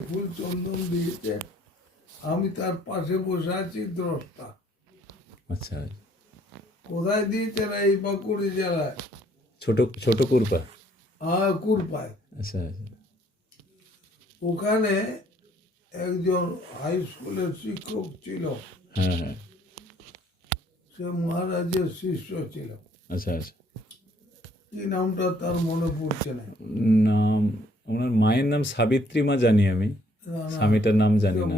ফুল চন্দন দিয়েছে। আমি তার পাশে বসে আছি দ্রষ্টা। আচ্ছা। কোথায় এই বাঁকুড়ি জেলায়? ছোট ছোট কুরপা? আর কুরপায়। আচ্ছা আচ্ছা। ওখানে একজন হাই স্কুলের শিক্ষক ছিল। হ্যাঁ হ্যাঁ। সে মহারাজের শিষ্য ছিল। আচ্ছা আচ্ছা। কি নামটা তার মনে পড়ছে না। নাম ওনার মায়ের নাম সাবিত্রী মা জানি আমি। স্বামীটার নাম জানি না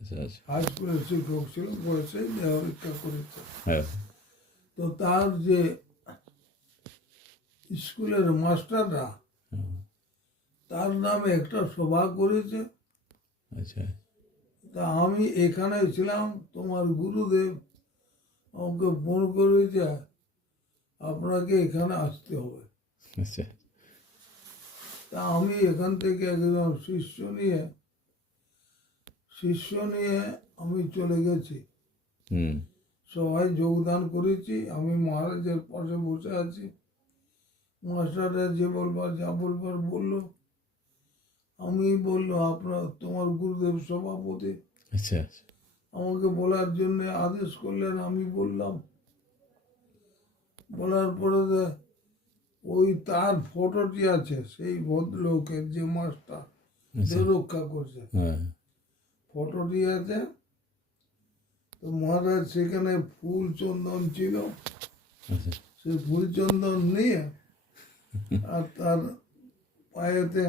আচ্ছা আচ্ছা। স্কুলের শিক্ষক ছিল বয়সে দেহ করেছে। হ্যাঁ। তো তার যে স্কুলের মাস্টাররা হ্যাঁ, তার নামে একটা সভা করেছে। আচ্ছা। তা আমি এখানে ছিলাম তোমার গুরুদেব আমাকে ফোন করেছে আপনাকে এখানে আসতে হবে। আচ্ছা। তা আমি এখান থেকে একজন শিষ্য নিয়ে শিষ্য নিয়ে আমি চলে গেছি। সবাই যোগদান করেছি। আমি মহারাজের পাশে বসে আছি। মাস্টাররা যে বলবার যা বলবার বলল। আমি বলল আপনার তোমার গুরুদেব সভাপতি আচ্ছা। আমাকে বলার জন্য আদেশ করলেন আমি বললাম। বলার পরে ওই তার ফটোটি আছে সেই ভদ্রলোকের যে মাস্টার যে রক্ষা করছে। হ্যাঁ। ফটোটি আছে তো মহারাজ সেখানে ফুল চন্দন ছিল। সে ফুল চন্দন নিয়ে আর তার পায়েতে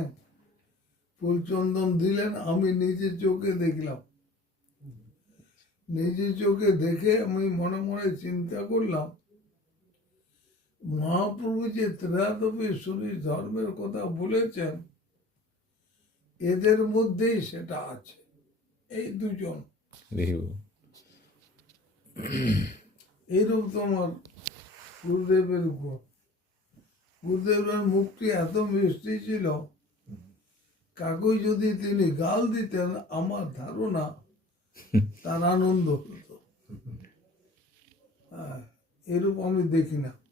ফুল চন্দন দিলেন আমি নিজের চোখে দেখলাম। নিজের চোখে দেখে আমি মনে মনে চিন্তা করলাম মহাপ্রভু যে ত্রিরাতপীশ্বরী ধর্মের কথা বলেছেন এদের মধ্যেই সেটা আছে। এই দুজন। এইরূপ তোমার গুরুদেবের উপর। গুরুদেবের মুখটি এত মিষ্টি ছিল কাকুই যদি তিনি গাল দিতেন আমার ধারণা তার আনন্দ হতো। হ্যাঁ, এরূপ আমি দেখি না।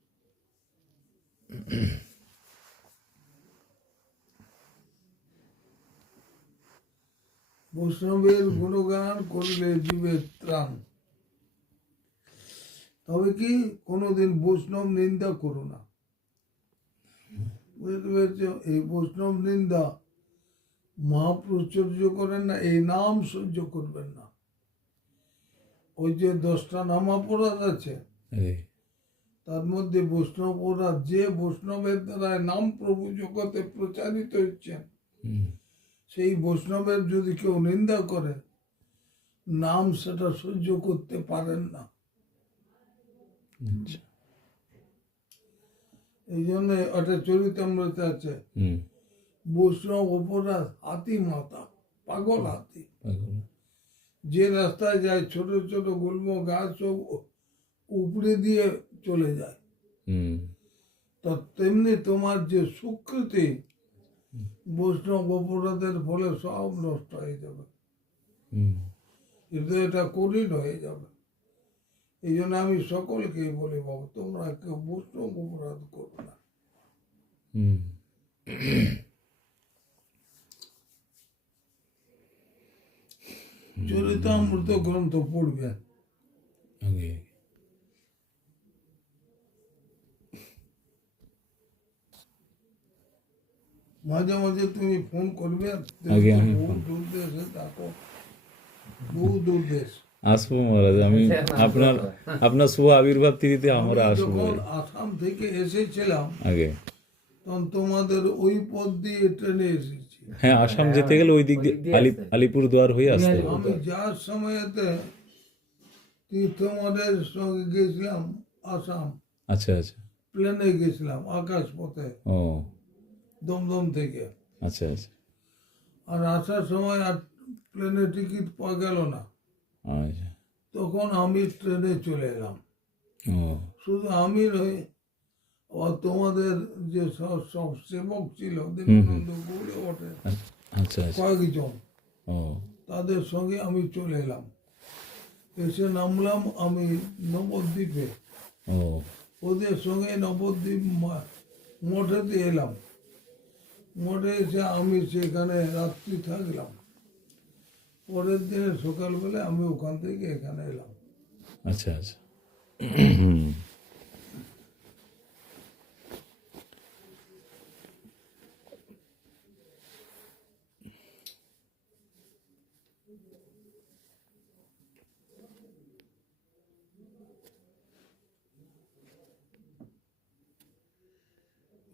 বৈষ্ণবের গুণগান করলে জীবের ত্রাণ। তবে কি কোনোদিন বৈষ্ণব নিন্দা করো না? বুঝতে পেরেছ? এই বৈষ্ণব নিন্দা মহাপুরুষ সহ্য করেন না, এই নাম সহ্য করবেন না। ওই যে দশটা নাম অপরাধ আছে তার মধ্যে বৈষ্ণব অপরাধ যে বৈষ্ণবের দ্বারা নাম প্রভু জগতে প্রচারিত হচ্ছেন সেই বৈষ্ণবের যদি কেউ নিন্দা করে নাম সেটা সহ্য করতে পারেন না। আচ্ছা। এই জন্য একটা চরিতামৃত আছে। বৈষ্ণব অপরাধ হাতি মাতা পাগল হাতি। যে রাস্তায় যায় ছোট ছোট গুল্ম গাছ সব উপরে দিয়ে চলে যায়। হুম। তো তেমনি তোমার যে সুকৃতি বৈষ্ণব অপরাধের ফলে সব নষ্ট হয়ে যাবে। হুম। হৃদয়টা কঠিন হয়ে যাবে। এই জন্য আমি সকলকেই বলি বাবু তোমরা কেউ বৈষ্ণব অপরাধ করো না। হুম। চরিতামৃত গ্রন্থ পড়বে। আগে মাঝে মাঝে তুমি ফোন করবে আগে আমি ফোন- দূর দেশে থাকো। বহু দূর দেশ। আসব মহারাজ আমি আপনার আপনার শুভ আবির্ভাব তিথিতে আমরা আসব। আসাম থেকে এসেছিলাম আগে। তখন তোমাদের ওই পথ দিয়ে ট্রেনে এসেছি। হ্যাঁ আসাম যেতে গেলে ওই দিক দিয়ে আলি আলিপুর দুয়ার হয়ে আসতে আমি যার সময়তে তীর্থমঠের সঙ্গে গেছিলাম আসাম। আচ্ছা আচ্ছা। প্লেনে গেছিলাম আকাশ পথে ও। দমদম থেকে। আচ্ছা আচ্ছা। আর আসার সময় আর প্লেনের টিকিট পাওয়া গেল না। আচ্ছা। তখন আমি ট্রেনে চলে এলাম। শুধু আমি নই তোমাদের যে সব সব সেবক ছিল দেবানন্দ গৌড়ে ওঠে আচ্ছা আচ্ছা। কয়েকজন। তাদের সঙ্গে আমি চলে এলাম। এসে নামলাম আমি নবদ্বীপে। ওদের সঙ্গে নবদ্বীপ মঠেতে এলাম। মঠে এসে আমি সেখানে রাত্রি থাকলাম। পরের দিনে সকালবেলা আমি ওখান থেকে এখানে এলাম। আচ্ছা আচ্ছা।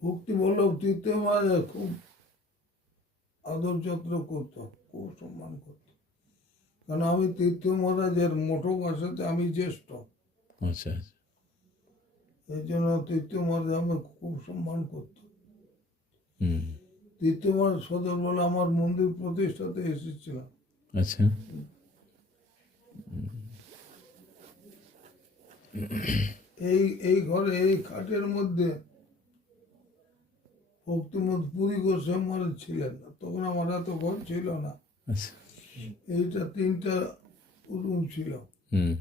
ভক্তি বল্লভ তৃতীয় মাঝে খুব আদর যত্ন করত খুব সম্মান করত। কারণ আমি তৃতীয় মহারাজের মোটক আসাতে আমি জ্যেষ্ঠ। আচ্ছা আচ্ছা। এই জন্য তৃতীয় মহারাজ আমি খুব সম্মান করত। হুম। তৃতীয় মহারাজ সদর বলে আমার মন্দির প্রতিষ্ঠাতে এসেছিলাম। আচ্ছা। এই এই ঘরে এই খাটের মধ্যে ভক্তিমত পুরী গোস্বামী মহারাজ ছিলেন না। তখন আমার এত ঘর ছিল না। আচ্ছা। এইটা তিনটা রুম ছিল। হুম।